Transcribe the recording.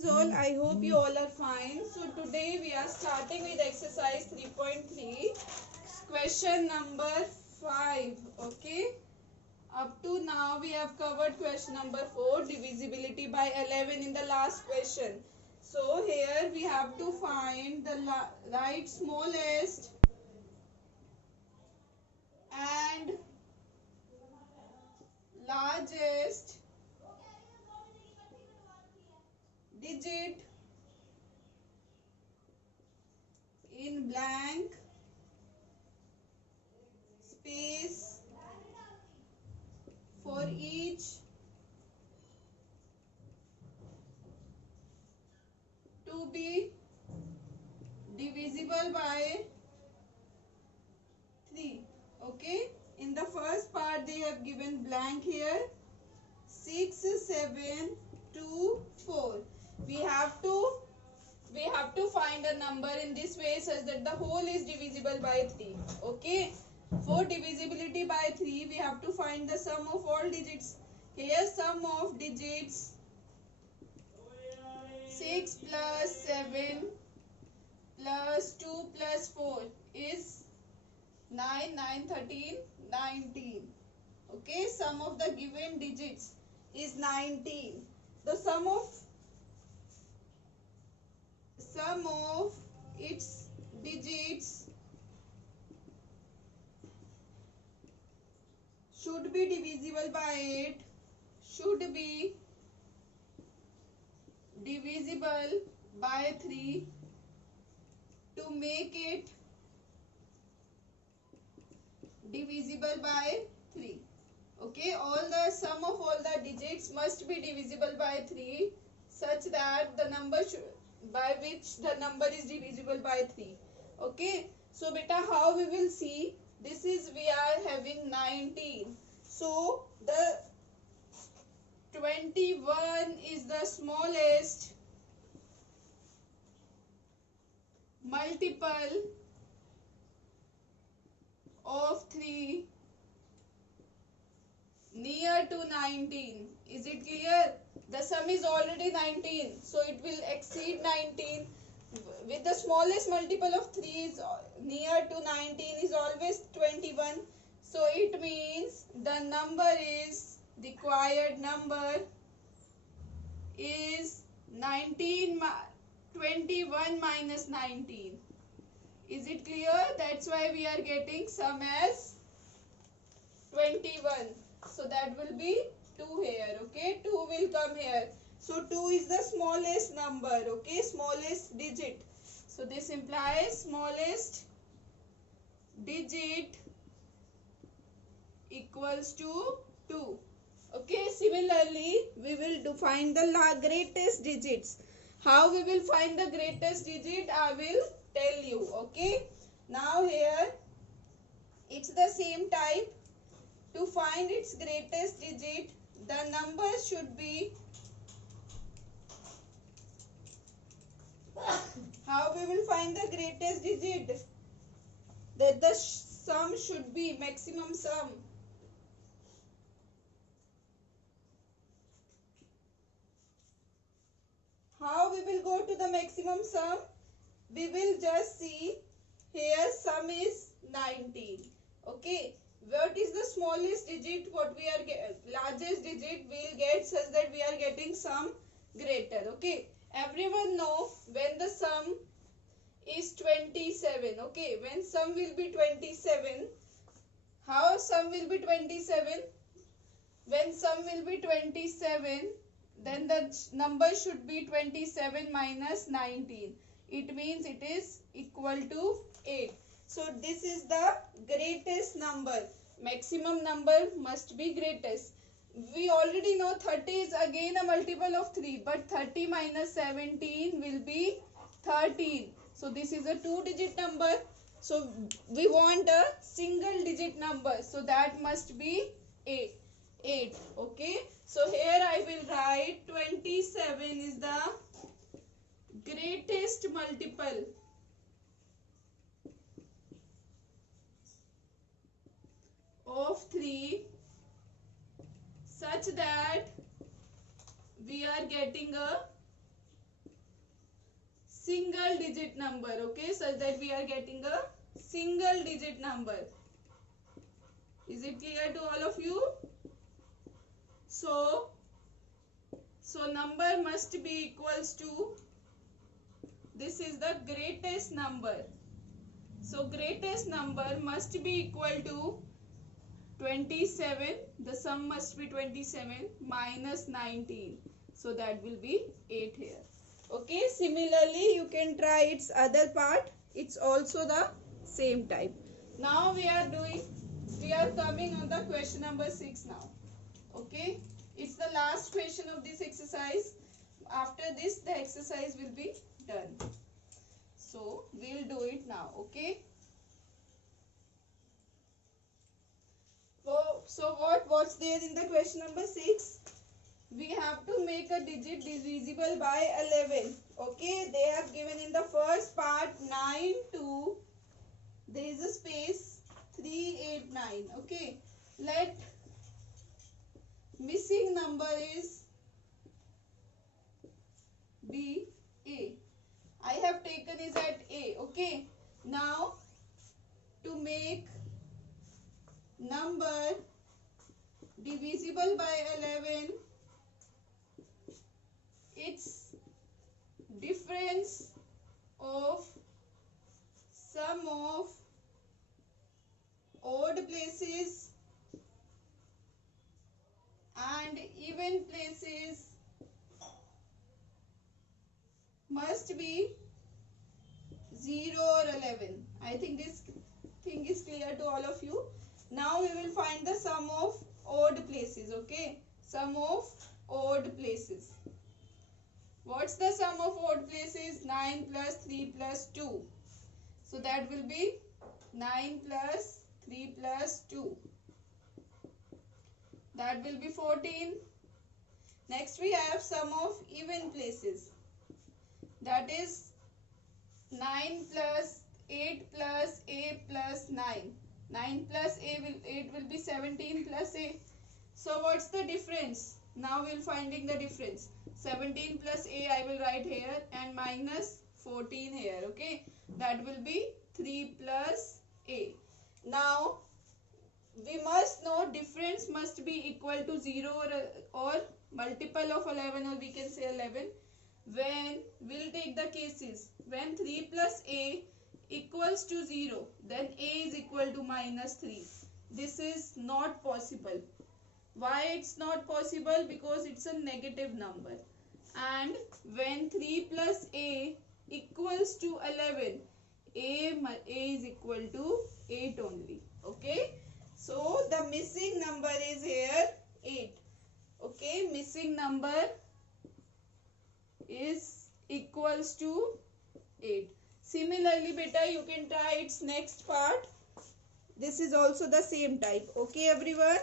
Greetings all, I hope you all are fine. So today we are starting with exercise 3.3, question number 5. Okay, up to now we have covered question number 4, divisibility by 11 in the last question. So here we have to find the right smallest and largest digit in blank space for each to be divisible by 3. Okay, in the first part they have given blank here, 6 7 2 4. We have to find a number in this way such that the whole is divisible by 3. Okay, for divisibility by 3 we have to find the sum of all digits. Here sum of digits 6 plus 7 plus 2 plus 4 is 9, 9, 13, 19. Okay, sum of the given digits is 19. The sum of its digits should be divisible by 8, should be divisible by 3 to make it divisible by 3. Okay, all the sum of all the digits must be divisible by 3 such that the number by which the number is divisible by 3. Okay, so beta, how we will see? This is, we are having 19, so the 21 is the smallest multiple of 3 near to 19. Is it clear? The sum is already 19, so it will exceed 19. With the smallest multiple of 3 is near to 19 is always 21. So it means the number is, the required number is 21 minus 19. Is it clear? That's why we are getting sum as 21. So that will be 2 here. Okay, 2 will come here. So 2 is the smallest number. Okay, smallest digit. So this implies smallest digit equals to 2. Okay, similarly we will find the greatest digits. How we will find the greatest digit, I will tell you. Okay, now here it's the same type. To find its greatest digit, the number should be, how we will find the greatest digit? That the sum should be maximum sum. How we will go to the maximum sum? We will just see here sum is 19. Okay, what is the smallest digit? What we are largest digit we will get such that we are getting sum greater. Okay, everyone know when the sum is 27. Okay, when sum will be 27, how sum will be 27? When sum will be 27, then the number should be 27 minus 19. It means it is equal to 8. So this is the greatest number. Maximum number must be greatest. We already know 30 is again a multiple of 3, but 30 minus 17 will be 13. So this is a 2-digit number. So we want a single digit number. So that must be 8. Okay, so here I will write 27 is the greatest multiple of 3 such that we are getting a single digit number, okay, such that we are getting a single digit number. Is it clear to all of you? So number must be equals to, this is the greatest number. So greatest number must be equal to 27. The sum must be 27 minus 19. So that will be 8 here. Okay, similarly you can try its other part. It's also the same type. Now we are coming on the question number 6 now. Okay, it's the last question of this exercise. After this the exercise will be done. So we'll do it now. Okay. So what's there in the question number 6? We have to make a digit divisible by 11. Okay, they have given in the first part 9 2. There is a space 3 8 9. Okay, let missing number is be A. I have taken is at A. Okay, now to make number divisible by 11, its difference of sum of odd places and even places must be 0 or 11. I think this thing is clear to all of you. Now we will find the sum of odd places. Okay, sum of odd places. What's the sum of odd places? 9 plus 3 plus 2. So that will be 9 plus 3 plus 2. That will be 14. Next we have sum of even places. That is 9 plus 8 plus A plus 9. 9 plus 8 will be 17 plus A. So what's the difference? Now we'll finding the difference. 17 plus A I will write here and minus 14 here. Okay, that will be 3 plus A. Now we must know difference must be equal to 0 or multiple of 11, or we can say 11. When we'll take the cases, when 3 plus A equals to 0, then A is equal to minus 3. This is not possible. Why it's not possible? Because it's a negative number. And when 3 plus A equals to 11, A is equal to 8 only. Okay, so the missing number is here 8. Okay, missing number is equals to 8. Similarly, beta, you can try its next part. This is also the same type. Okay, everyone.